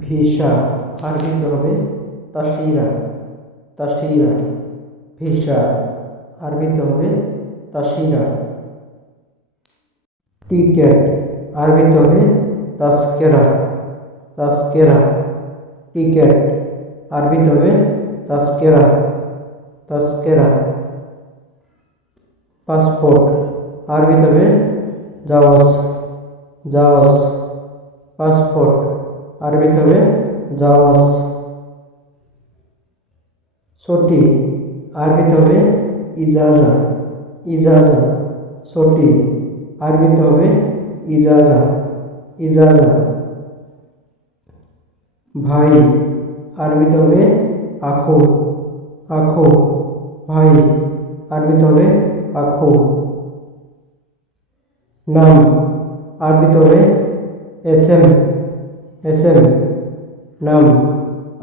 Visa আরবিতে হবে তাশিরা। তাশিরা visa আরবিতে হবে তাশিরা। টিকেট আরবিতে হবে তাস্কেরা। তাস্কেরা টিকেট আরবিতে হবে তাস্কেরা। তাস্কেরা পাসপোর্ট আরবিতে হবে জাওয়াজ। জাওয়াজ পাসপোর্ট আরবিতে হবে জাওয়াজ। ছুটি আরবিতে হবে ইজাজা। ইজাজা ছুটি আরবিতে হবে ইজাজা। ইজাজা ভাই আরবিতে হবে আখু। আখু ভাই আরবিতে হবে আখু। নাম আরবিতে হবে এসএম। এসএম নাম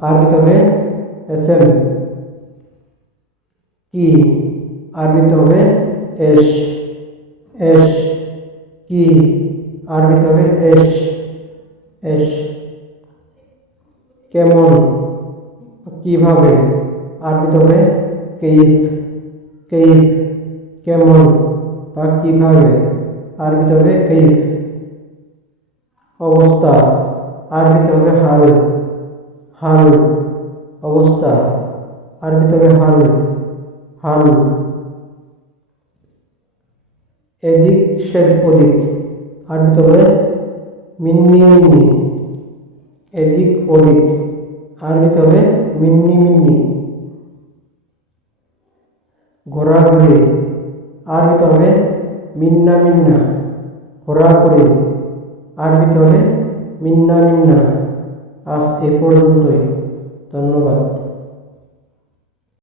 আরবিতে হবে এসএম। কি আরবিতে হবে এশ। এশ কি আরবিতে হবে এশ। এশ কেমন কিভাবে আরবিতে হবে কেইফ। কেইফ কেমন বা কিভাবে আরবিতে হবে কেইফ। অবস্থা আরবিতে হবে হাল। হাল অবস্থা আরবিতে হবে হাল। হাল এদিক সেদ ওদিক আরবিতে হবে মিন্নি মিন্নি। এদিক ওদিক আরবিতে হবে মিন্নি মিন্নি। ঘোরাঘুরি আরবিতে হবে মিন্না মিন্না। ঘোরাঘুরি আরবিতে হবে মিন্না মিন্না। আজ এ পর্যন্তই। ধন্যবাদ।